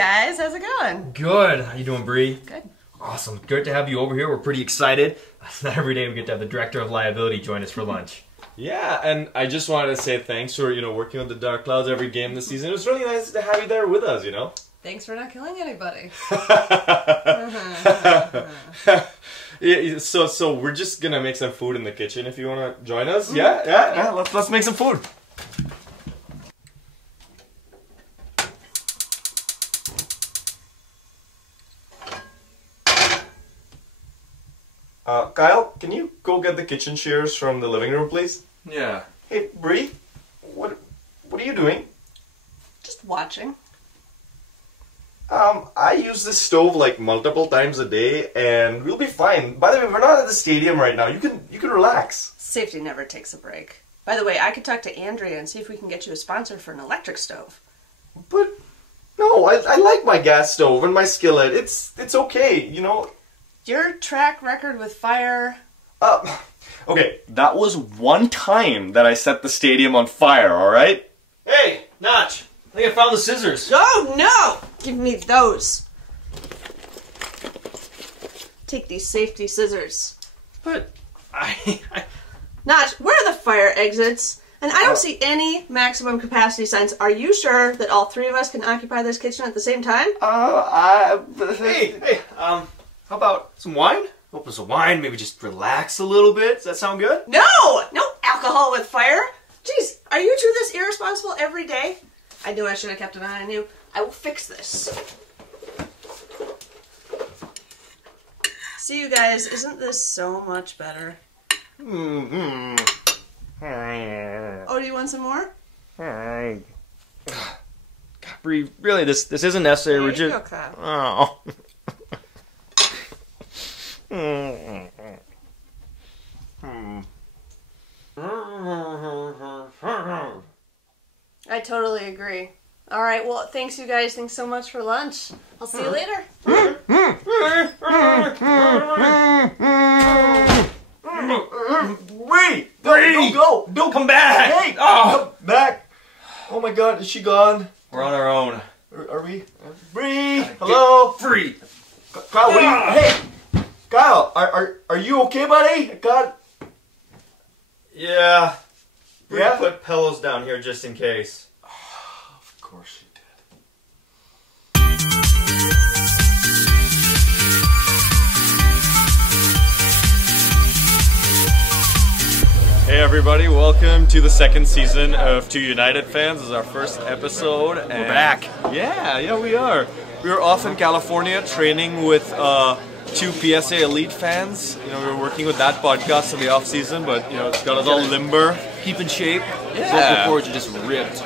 guys, how's it going? Good. How you doing, Bree? Good. Awesome. Great to have you over here. We're pretty excited. Not every day we get to have the Director of Liability join us for lunch. Yeah, and I just wanted to say thanks for, working with the Dark Clouds every game this season. It was really nice to have you there with us, Thanks for not killing anybody. Yeah, so we're just gonna make some food in the kitchen if you want to join us. Yeah. Let's make some food. Kyle, can you go get the kitchen shears from the living room, please? Yeah. Hey, Bree, what are you doing? Just watching. I use this stove like multiple times a day, and we'll be fine. By the way, we're not at the stadium right now. You can relax. Safety never takes a break. By the way, I could talk to Andrea and see if we can get you a sponsor for an electric stove. But no, I like my gas stove and my skillet. It's okay, Your track record with fire... Okay, that was one time that I set the stadium on fire, alright? Hey, Notch. I think I found the scissors. Oh, no! Give me those. Take these safety scissors. But Notch, where are the fire exits? And I don't see any maximum capacity signs. Are you sure that all three of us can occupy this kitchen at the same time? Hey, how about some wine? Open some wine, maybe just relax a little bit. Does that sound good? No! No alcohol with fire! Jeez, are you two this irresponsible every day? I knew I should have kept an eye on you. I will fix this. See you guys, isn't this so much better? Oh, do you want some more? God, Bree, really, this isn't necessary. We're just... Oh. I totally agree. Alright, well, thanks you guys. Thanks so much for lunch. I'll see you later. Wait! Go! Don't come back! Hey! Come back! Oh my god, is she gone? We're on our own. Are we? Bree! Hello? Free! Kyle, what are you... Hey! Kyle, are you okay, buddy? God... Yeah. We Yeah? put pillows down here just in case. Of course you did. Hey everybody, welcome to the second season of Two United Fans. This is our first episode. And We're back. Yeah, we are. We were off in California training with two PSA Elite fans. We were working with that podcast in the off season, but it's got us all limber. Keep in shape. Yeah. Before you just ripped.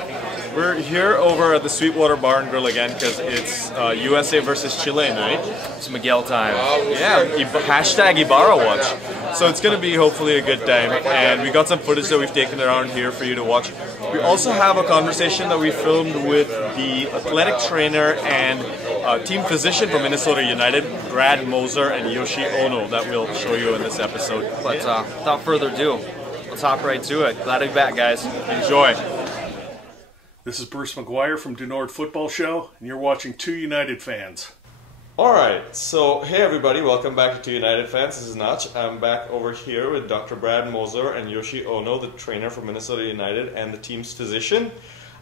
We're here over at the Sweetwater Bar and Grill again because it's USA versus Chile night. It's Miguel time. Yeah, hashtag Ibarra watch. So it's going to be hopefully a good time. And we got some footage that we've taken around here for you to watch. We also have a conversation that we filmed with the athletic trainer and team physician from Minnesota United, Brad Moser and Yoshi Ono, that we'll show you in this episode. But without further ado, let's hop right to it. Glad to be back, guys. Enjoy. This is Bruce McGuire from Denord Football Show, and you're watching Two United Fans. Alright, so hey everybody, welcome back to Two United Fans. This is Notch. I'm back over here with Dr. Brad Moser and Yoshi Ono, the trainer for Minnesota United and the team's physician.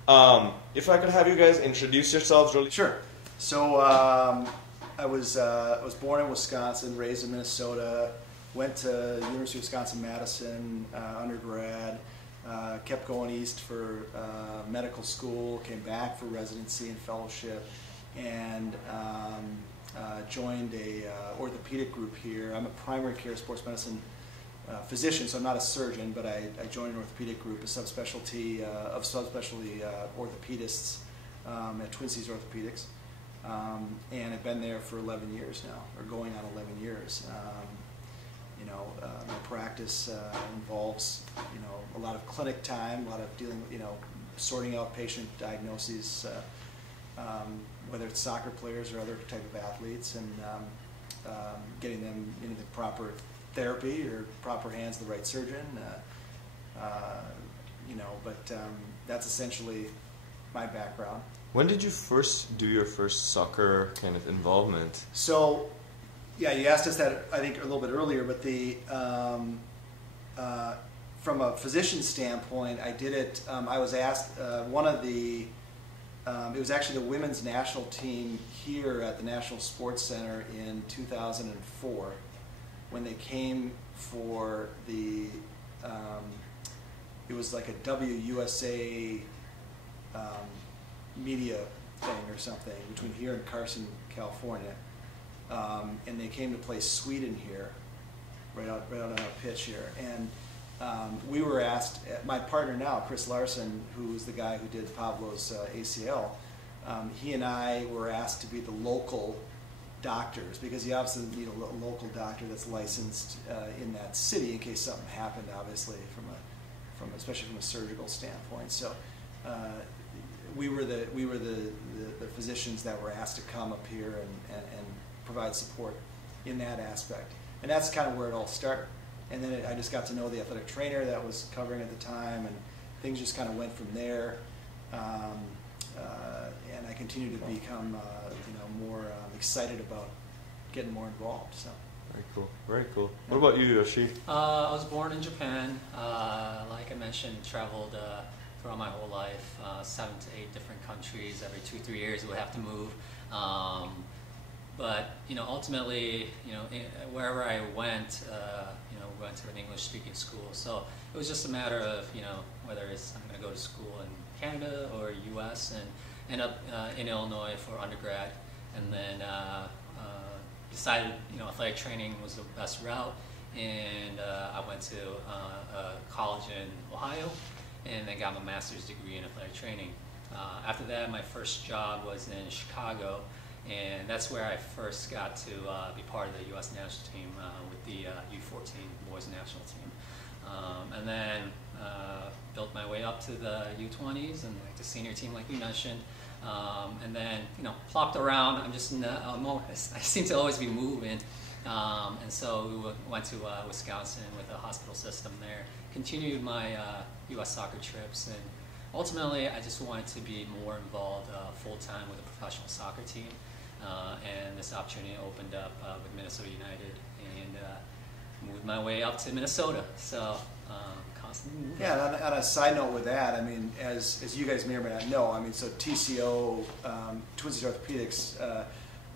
If I could have you guys introduce yourselves really. Sure. So I was born in Wisconsin, raised in Minnesota, went to University of Wisconsin-Madison undergrad, kept going east for medical school, came back for residency and fellowship, and joined a orthopedic group here. I'm a primary care sports medicine physician, so I'm not a surgeon, but I joined an orthopedic group, a subspecialty of subspecialty orthopedists at Twin Cities Orthopedics. And I've been there for 11 years now, or going on 11 years. My practice involves, a lot of clinic time, a lot of dealing, sorting out patient diagnoses, whether it's soccer players or other type of athletes, and getting them into the proper therapy or proper hands of the right surgeon. But that's essentially my background. When did you first do your first soccer kind of involvement? So, yeah, you asked us that I think a little bit earlier, but the from a physician standpoint, I did it. I was asked one of the. It was actually the women's national team here at the National Sports Center in 2004 when they came for the. It was like a WUSA media thing or something between here and Carson, California, and they came to play Sweden here, right out on our pitch here, and we were asked. My partner now, Chris Larson, who's the guy who did Pablo's ACL, he and I were asked to be the local doctors because you obviously need a local doctor that's licensed in that city in case something happened, obviously especially from a surgical standpoint. So we were the physicians that were asked to come up here and provide support in that aspect, and that's kind of where it all started. And then I just got to know the athletic trainer that was covering at the time, and things just kind of went from there. And I continued to become more excited about getting more involved. So. Very cool. Very cool. What about you, Yoshi? I was born in Japan. Like I mentioned, traveled throughout my whole life, 7 to 8 different countries. Every 2-3 years, we would have to move. But ultimately, wherever I went, went to an English-speaking school. So it was just a matter of whether it's I'm going to go to school in Canada or U.S. and end up in Illinois for undergrad, and then decided athletic training was the best route, and I went to college in Ohio, and then got my master's degree in athletic training. After that, my first job was in Chicago, and that's where I first got to be part of the U.S. national team with the U14 boys national team. And then built my way up to the U20s and like the senior team, like you mentioned. And then, plopped around. I seem to always be moving. And so we went to Wisconsin with a hospital system there. Continued my U.S. soccer trips, and ultimately I just wanted to be more involved full-time with a professional soccer team. And this opportunity opened up with Minnesota United, and moved my way up to Minnesota. So constantly moving. Yeah, and on a side note with that, I mean, as you guys may or may not know, I mean, so TCO, Twin Cities Orthopedics,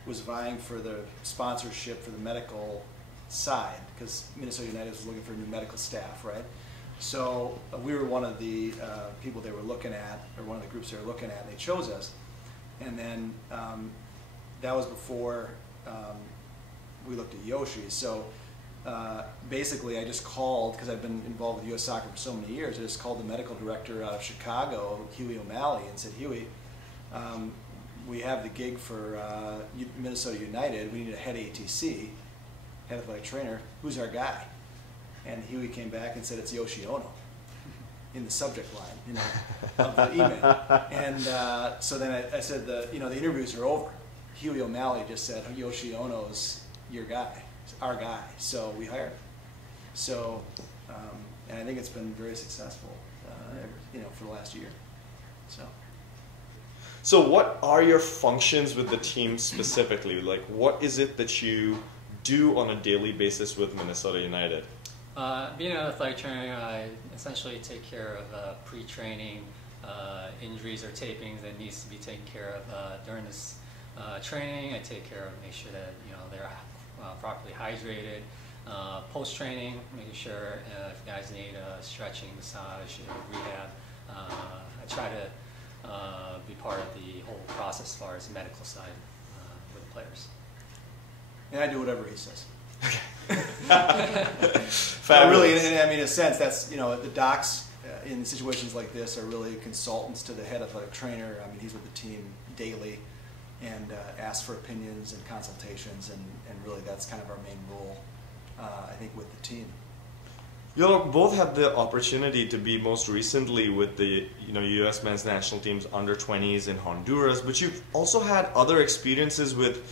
was vying for the sponsorship for the medical side because Minnesota United was looking for new medical staff, right? So we were one of the people they were looking at, or one of the groups they were looking at, and they chose us. And then that was before we looked at Yoshi. So basically I just called, because I've been involved with U.S. soccer for so many years, I just called the medical director out of Chicago, Huey O'Malley, and said, Huey, we have the gig for Minnesota United. We need a head ATC, head athletic trainer. Who's our guy? And Huey came back and said, it's Yoshi Ono, in the subject line, of the email. And so then I said, the interviews are over. Huey O'Malley just said, Yoshi Ono's your guy, our guy. So we hired him. So, and I think it's been very successful, for the last year. So what are your functions with the team specifically? Like, what is it that you do on a daily basis with Minnesota United? Being an athletic trainer, I essentially take care of pre-training injuries or tapings that needs to be taken care of during this training. I take care of make sure that they're properly hydrated. Post-training, making sure if guys need stretching, massage, rehab. I try to be part of the whole process as far as the medical side with the players. And I do whatever he says. Really, I mean, in a sense, that's the docs in situations like this are really consultants to the head athletic trainer. I mean, he's with the team daily and asks for opinions and consultations, and really that's kind of our main role, I think, with the team. You both had the opportunity to be most recently with the U.S. men's national team's under-20s in Honduras, but you've also had other experiences with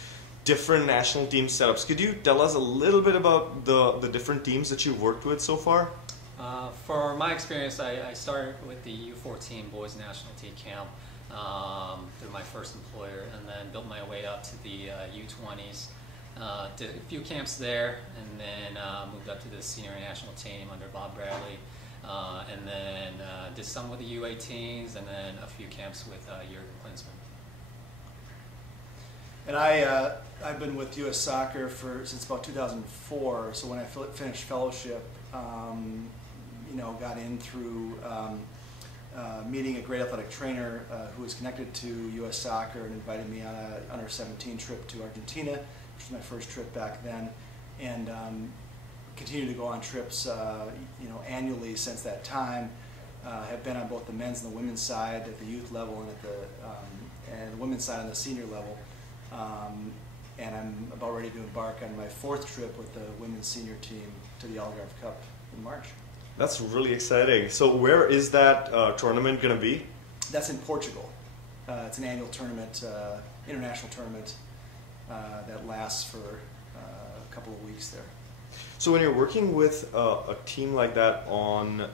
different national team setups. Could you tell us a little bit about the different teams that you've worked with so far? For my experience, I started with the U14 boys national team camp, through my first employer, and then built my way up to the U20s. Did a few camps there, and then moved up to the senior national team under Bob Bradley, and then did some with the U18s, and then a few camps with Jurgen Klinsmann. And I've been with U.S. Soccer since about 2004. So when I finished fellowship, got in through meeting a great athletic trainer who was connected to U.S. Soccer and invited me on a under-17 trip to Argentina, which was my first trip back then, and continued to go on trips, annually since that time. Have been on both the men's and the women's side at the youth level and at the women's side on the senior level. And I'm about ready to embark on my fourth trip with the women's senior team to the Algarve Cup in March. That's really exciting. So where is that tournament going to be? That's in Portugal. It's an annual tournament, international tournament that lasts for a couple of weeks there. So when you're working with a team like that on,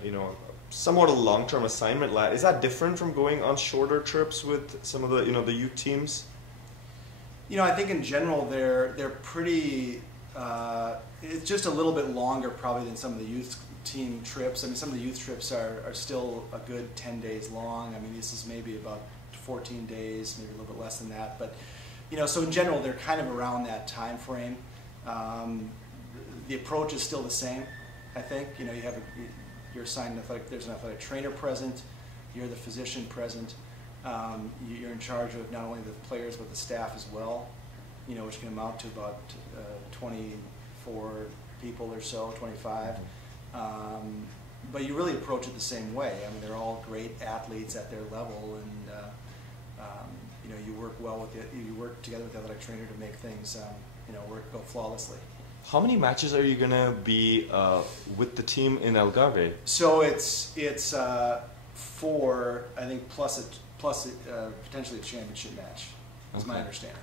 somewhat a long-term assignment, is that different from going on shorter trips with some of the, the youth teams? I think in general they're pretty. It's just a little bit longer probably than some of the youth team trips. I mean, some of the youth trips are still a good 10 days long. I mean, this is maybe about 14 days, maybe a little bit less than that. But so in general they're kind of around that time frame. The approach is still the same. I think you're assigned there's an athletic trainer present. You're the physician present. You're in charge of not only the players but the staff as well, which can amount to about 24 people or so, 25. But you really approach it the same way. I mean, they're all great athletes at their level, and you work well with it. You work together with the athletic trainer to make things go flawlessly. How many matches are you gonna be with the team in Algarve? So it's 4, I think, plus potentially a championship match, is my understanding.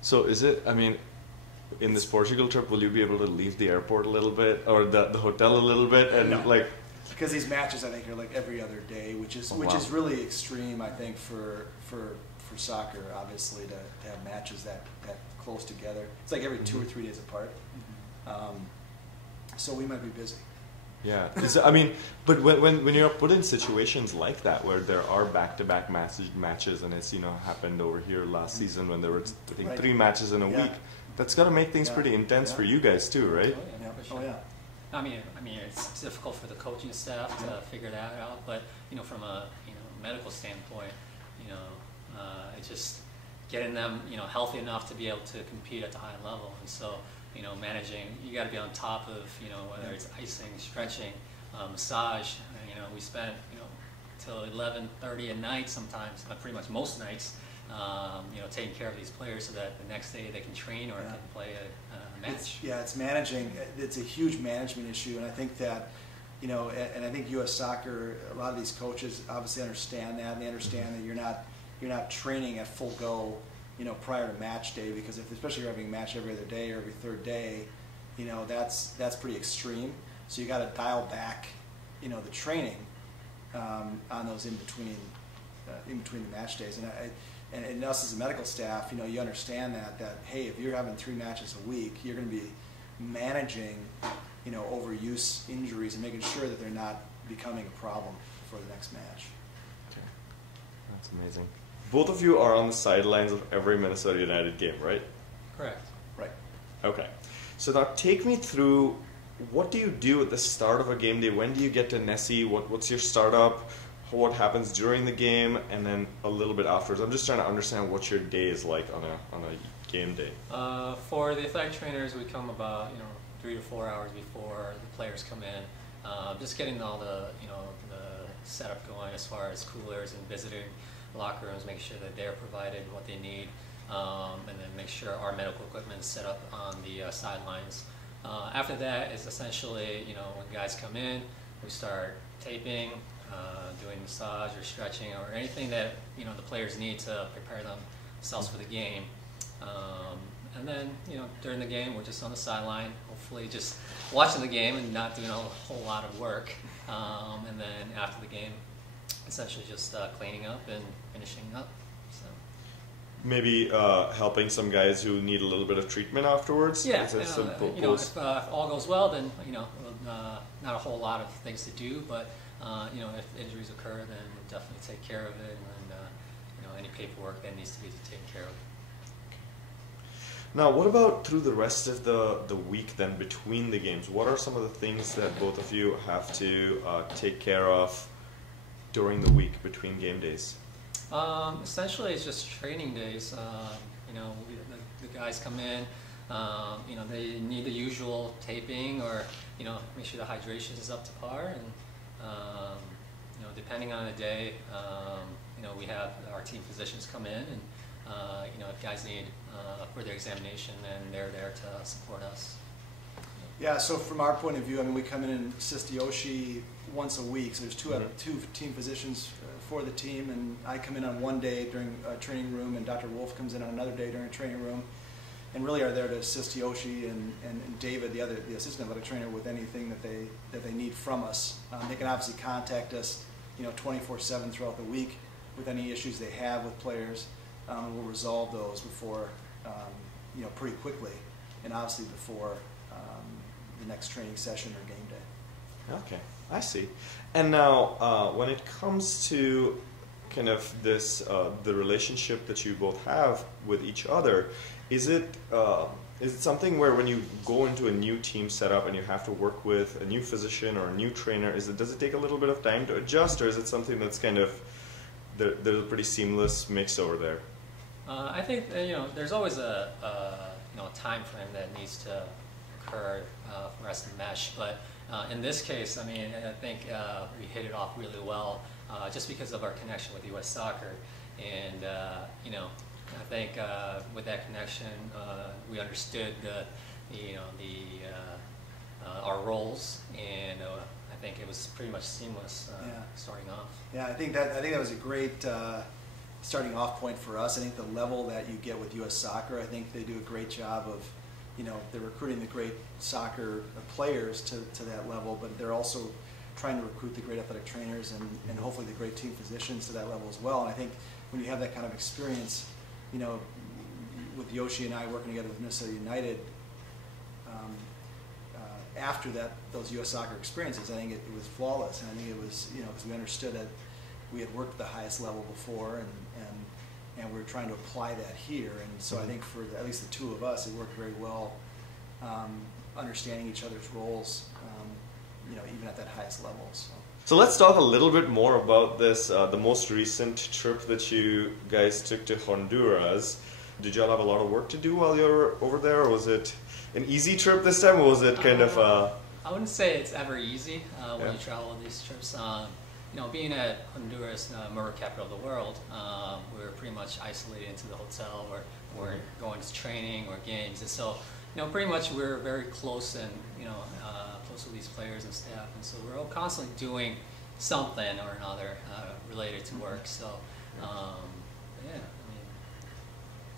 So is it, in this Portugal trip, will you be able to leave the airport a little bit, or the hotel a little bit, and no. Because these matches, I think, are like every other day, which is really extreme, I think, for soccer, obviously, to have matches that close together. It's like every 2 or 3 days apart. So we might be busy. Yeah, but when you're put in situations like that where there are back-to-back matches, and it's happened over here last season when there were I think 3 matches in a week, that's got to make things pretty intense for you guys too, right? Oh yeah. I mean, it's difficult for the coaching staff to figure that out, but from a medical standpoint, it's just getting them healthy enough to be able to compete at the high level, and so. Managing, you got to be on top of, whether it's icing, stretching, massage. We spent, till 11:30 at night sometimes, pretty much most nights, taking care of these players so that the next day they can train or can play a match. It's managing. It's a huge management issue, and I think that, and I think U.S. Soccer, a lot of these coaches obviously understand that, and they understand that you're not training at full go. Prior to match day, because especially if you're having a match every other day or every third day, that's pretty extreme. So you got to dial back, the training on those in between the match days. And us as a medical staff, you understand that hey, if you're having 3 matches a week, you're going to be managing, overuse injuries and making sure that they're not becoming a problem for the next match. Okay, that's amazing. Both of you are on the sidelines of every Minnesota United game, right? Correct. Right. Okay. So now take me through, what do you do at the start of a game day? When do you get to Nessie? What's your startup? What happens during the game? And then a little bit afterwards. I'm just trying to understand what your day is like on a game day. For the athletic trainers, we come about 3 to 4 hours before the players come in. Just getting all the the setup going as far as coolers and visiting locker rooms, make sure that they're provided what they need, and then make sure our medical equipment is set up on the sidelines. After that is essentially, when guys come in, we start taping, doing massage or stretching or anything that the players need to prepare themselves for the game. And then during the game, we're just on the sideline, hopefully just watching the game and not doing a whole lot of work. And then after the game, essentially just cleaning up and finishing up. So. Maybe helping some guys who need a little bit of treatment afterwards. Yeah, Is that if all goes well, then not a whole lot of things to do, but if injuries occur, then definitely take care of it, and any paperwork that needs to be taken care of. Now, what about through the rest of the week then between the games? What are some of the things that both of you have to take care of during the week between game days? Essentially, it's just training days. The guys come in. They need the usual taping, or make sure the hydration is up to par, and depending on the day, we have our team physicians come in, and if guys need further examination, then they're there to support us. Yeah, so from our point of view, I mean, we come in and assist Yoshi once a week. So there's two team physicians for the team, and I come in on one day during a training room, and Dr. Wolf comes in on another day during a training room, and really are there to assist Yoshi and David, the assistant athletic trainer, with anything that they need from us. They can obviously contact us, 24/7 throughout the week with any issues they have with players, and we'll resolve those before, pretty quickly, and obviously before the next training session or game day. Okay, I see. And now, when it comes to kind of this, the relationship that you both have with each other, is it something where when you go into a new team setup and you have to work with a new physician or a new trainer, does it take a little bit of time to adjust, or is it something that's kind of there's a pretty seamless mix over there? I think there's always a time frame that needs to occur for us to mesh, but in this case, I mean, I think we hit it off really well just because of our connection with U.S. Soccer, and I think with that connection, we understood our roles, and I think it was pretty much seamless starting off. Yeah, I think that was a great starting off point for us. I think the level that you get with U.S. Soccer, I think they do a great job of, they're recruiting the great soccer players to that level, but they're also trying to recruit the great athletic trainers and hopefully the great team physicians to that level as well. And I think when you have that kind of experience, with Yoshi and I working together with Minnesota United, after those U.S. Soccer experiences, I think it was flawless, and I think it was, because we understood that we had worked at the highest level before, and we were trying to apply that here, and so I think for at least the two of us, it worked very well, understanding each other's roles, even at that highest level. So let's talk a little bit more about this, the most recent trip that you guys took to Honduras. Did y'all have a lot of work to do while you were over there, or was it an easy trip this time, or was it kind of... I wouldn't say it's ever easy when you travel on these trips. Being at Honduras, murder capital of the world, we were pretty much isolated into the hotel where we're going to training or games, and so pretty much we're very close and close to these players and staff, and so we're all constantly doing something or another related to work. So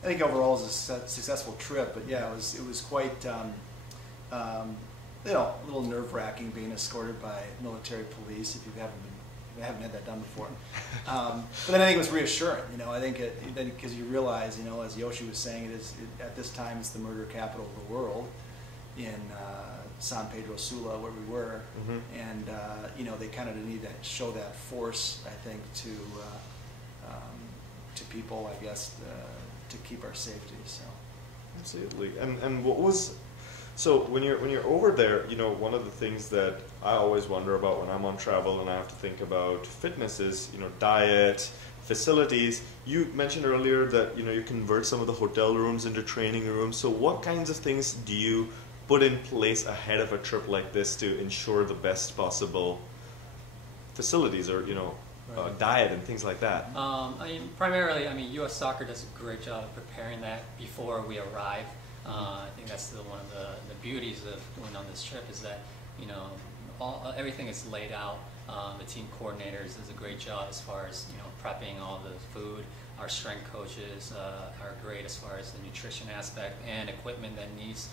I think overall it was a successful trip, but yeah, it was quite a little nerve-wracking being escorted by military police if you haven't had that done before. But then I think it was reassuring. I think because you realize, as Yoshi was saying, at this time it's the murder capital of the world in San Pedro Sula, where we were, and they kind of need to show that force, I think, to people, I guess, to keep our safety. So absolutely. And what was so when you're over there, one of the things that I always wonder about when I'm on travel and I have to think about fitness is diet, facilities. You mentioned earlier that you convert some of the hotel rooms into training rooms. So what kinds of things do you put in place ahead of a trip like this to ensure the best possible facilities or diet and things like that? Primarily, U.S. Soccer does a great job of preparing that before we arrive. I think that's one of the beauties of going on this trip is that everything is laid out. The team coordinators does a great job as far as prepping all the food. Our strength coaches are great as far as the nutrition aspect and equipment that needs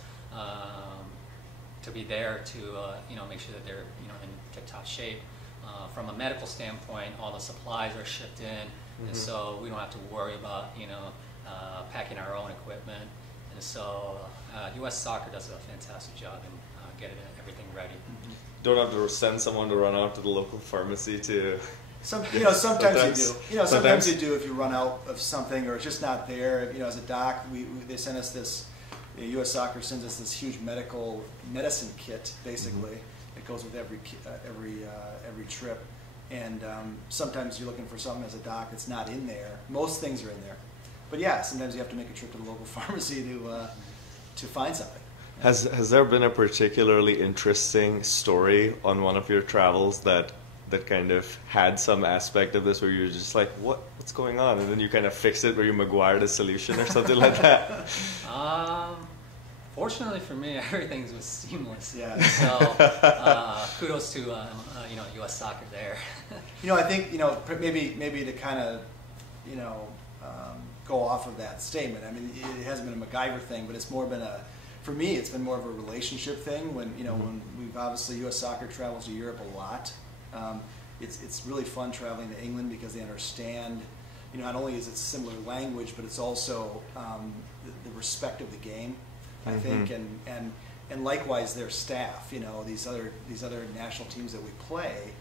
to be there to make sure that they're in tip-top shape. from a medical standpoint, all the supplies are shipped in, and so we don't have to worry about packing our own equipment. And so U.S. Soccer does a fantastic job in getting everything ready. Don't have to send someone to run out to the local pharmacy to. Sometimes you do. Sometimes you do if you run out of something or it's just not there. As a doc, they send us this. U.S. Soccer sends us this huge medicine kit, basically. It goes with every trip, and sometimes you're looking for something as a doc that's not in there. Most things are in there, but yeah, sometimes you have to make a trip to the local pharmacy to find something. Has there been a particularly interesting story on one of your travels that kind of had some aspect of this where you're just like, what's going on? And then you kind of fix it where you Maguire the solution or something like that? Fortunately for me, everything was seamless. Yeah. So kudos to U.S. Soccer there. I think maybe to kind of go off of that statement. I mean, it hasn't been a MacGyver thing, but it's more been for me, it's been more of a relationship thing. When when we've obviously U.S. Soccer travels to Europe a lot. It's really fun traveling to England because they understand, not only is it similar language, but it's also the respect of the game, I think, and likewise their staff. These other national teams that we play,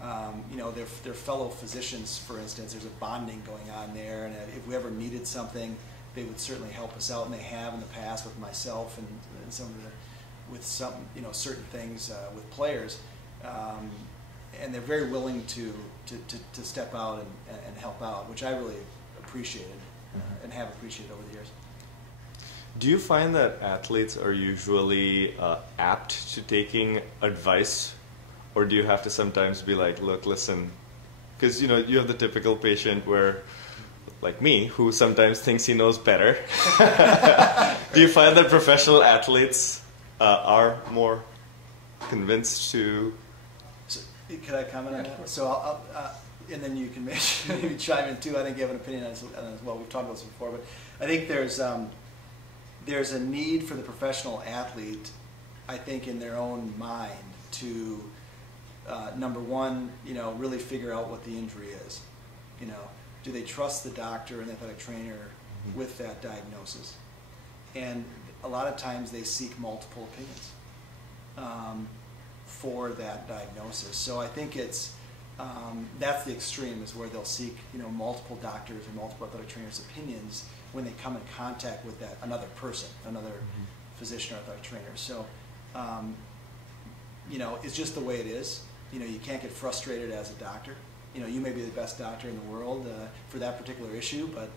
they're fellow physicians. For instance, there's a bonding going on there, and if we ever needed something, they would certainly help us out, and they have in the past with myself and certain things with players. And they're very willing to step out and help out, which I really appreciated and have appreciated over the years. Do you find that athletes are usually apt to taking advice, or do you have to sometimes be like, look, listen, because you have the typical patient where, like me, who sometimes thinks he knows better. Do you find that professional athletes are more convinced to? Could I comment on that? So I'll and then you can maybe chime in too. I think you have an opinion on this as well. We've talked about this before, but I think there's a need for the professional athlete, I think, in their own mind to number one, really figure out what the injury is. Do they trust the doctor and the athletic trainer with that diagnosis? And a lot of times they seek multiple opinions for that diagnosis. So I think it's that's the extreme, is where they'll seek multiple doctors or multiple athletic trainers' opinions when they come in contact with another person, another physician or athletic trainer. So it's just the way it is. You can't get frustrated as a doctor. You may be the best doctor in the world for that particular issue, but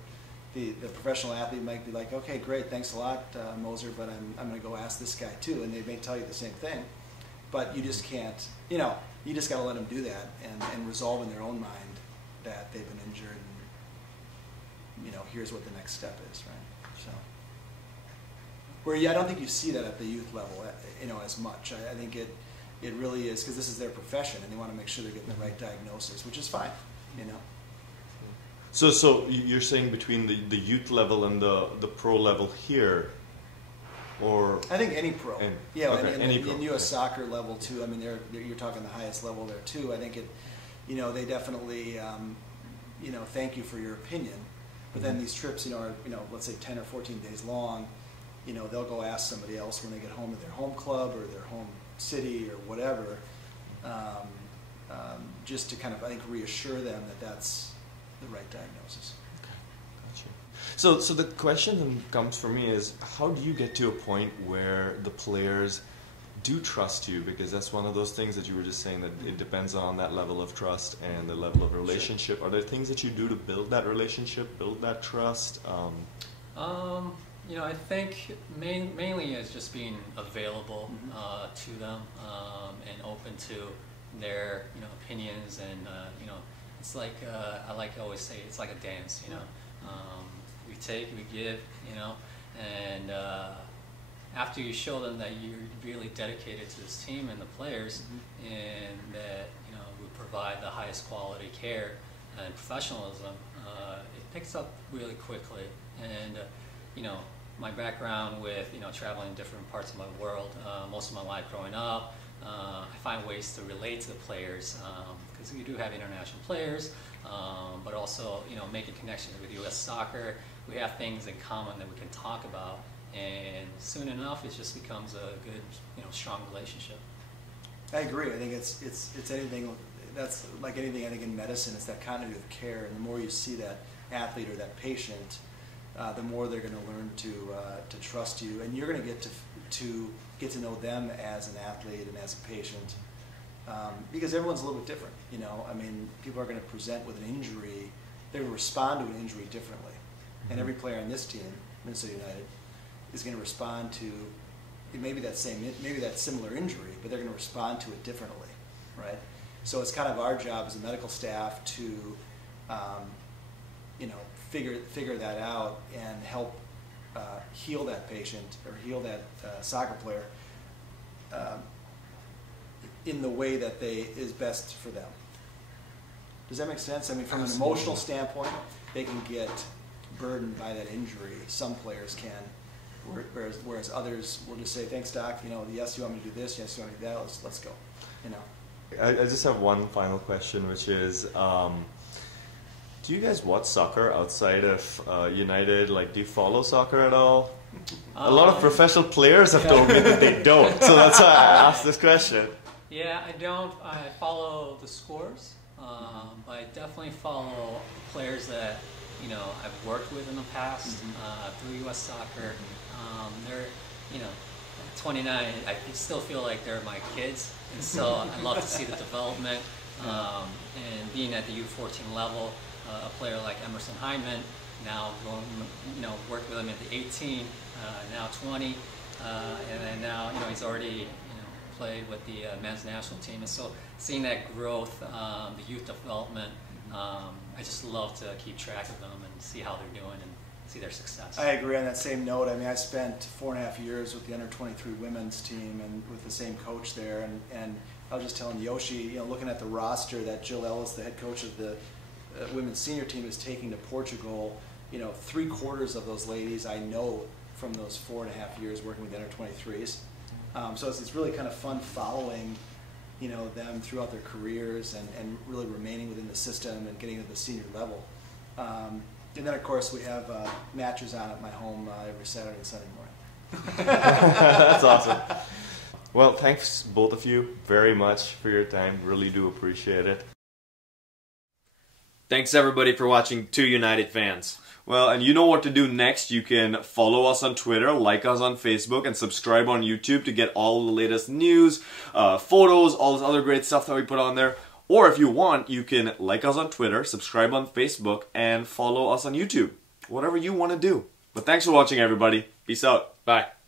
the professional athlete might be like, okay, great, thanks a lot, Moser, but I'm going to go ask this guy too, and they may tell you the same thing. But you just can't, you just got to let them do that and resolve in their own mind that they've been injured, and here's what the next step is, right? So, where I don't think you see that at the youth level, as much. I think it really is, because this is their profession, and they want to make sure they're getting the right diagnosis, which is fine, So you're saying between the youth level and the pro level here, or I think any pro, and U.S. Soccer level too. I mean, you're talking the highest level there too. I think they definitely, thank you for your opinion. But then these trips, are let's say 10 or 14 days long. They'll go ask somebody else when they get home to their home club or their home city or whatever, just to kind of, I think, reassure them that that's the right diagnosis. So the question then comes for me is, how do you get to a point where the players do trust you? Because that's one of those things that you were just saying, that it depends on that level of trust and the level of relationship. Sure. Are there things that you do to build that relationship, build that trust? I think mainly is just being available to them and open to their opinions, and it's like I like to always say, it's like a dance. We take, we give, and after you show them that you're really dedicated to this team and the players, and that we provide the highest quality care and professionalism, it picks up really quickly. And my background with traveling in different parts of my world, most of my life growing up, I find ways to relate to the players, because we do have international players, but also, you know, making connections with U.S. soccer. We have things in common that we can talk about, and soon enough, it just becomes a good, you know, strong relationship. I agree. I think it's anything that's like anything. I think in medicine, it's that continuity of care, and the more you see that athlete or that patient, the more they're going to learn to trust you, and you're going to get to know them as an athlete and as a patient, because everyone's a little bit different. You know, I mean, people are going to present with an injury. They're going to respond to an injury differently, and every player on this team, Minnesota United, is going to respond to maybe that similar injury, but they're going to respond to it differently, right? So it's kind of our job as a medical staff to, you know, figure that out and help heal that patient or heal that soccer player in the way that is best for them. Does that make sense? I mean, from an emotional standpoint, they can get burdened by that injury. Some players can. Whereas others will just say, thanks, doc, you know, yes, you want me to do this, yes, you want me to do that, let's go, you know. I just have one final question, which is, do you guys watch soccer outside of United? Like, do you follow soccer at all? A lot of professional players have told me that they don't, so that's why I asked this question. Yeah, I don't. I follow the scores, but I definitely follow players that, you know, I've worked with in the past through U.S. soccer. They're, you know, 29. I still feel like they're my kids, and so I love to see the development. And being at the U14 level, a player like Emerson Hyman, now going, you know, work with him at the 18, now 20, and then now, you know, he's already, you know, played with the men's national team, and so seeing that growth, the youth development. I just love to keep track of them and see how they're doing and see their success. I agree on that same note. I mean, I spent 4.5 years with the under-23 women's team and with the same coach there. And I was just telling Yoshi, you know, looking at the roster that Jill Ellis, the head coach of the women's senior team, is taking to Portugal, you know, 3/4 of those ladies I know from those 4.5 years working with the under-23s. So it's really kind of fun following, you know, them throughout their careers and really remaining within the system and getting to the senior level. And then, of course, we have matches on at my home every Saturday and Sunday morning. That's awesome. Well, thanks both of you very much for your time. Really do appreciate it. Thanks everybody for watching Two United Fans. Well, and you know what to do next. You can follow us on Twitter, like us on Facebook, and subscribe on YouTube to get all the latest news, photos, all this other great stuff that we put on there. Or if you want, you can like us on Twitter, subscribe on Facebook, and follow us on YouTube. Whatever you want to do. But thanks for watching, everybody. Peace out. Bye.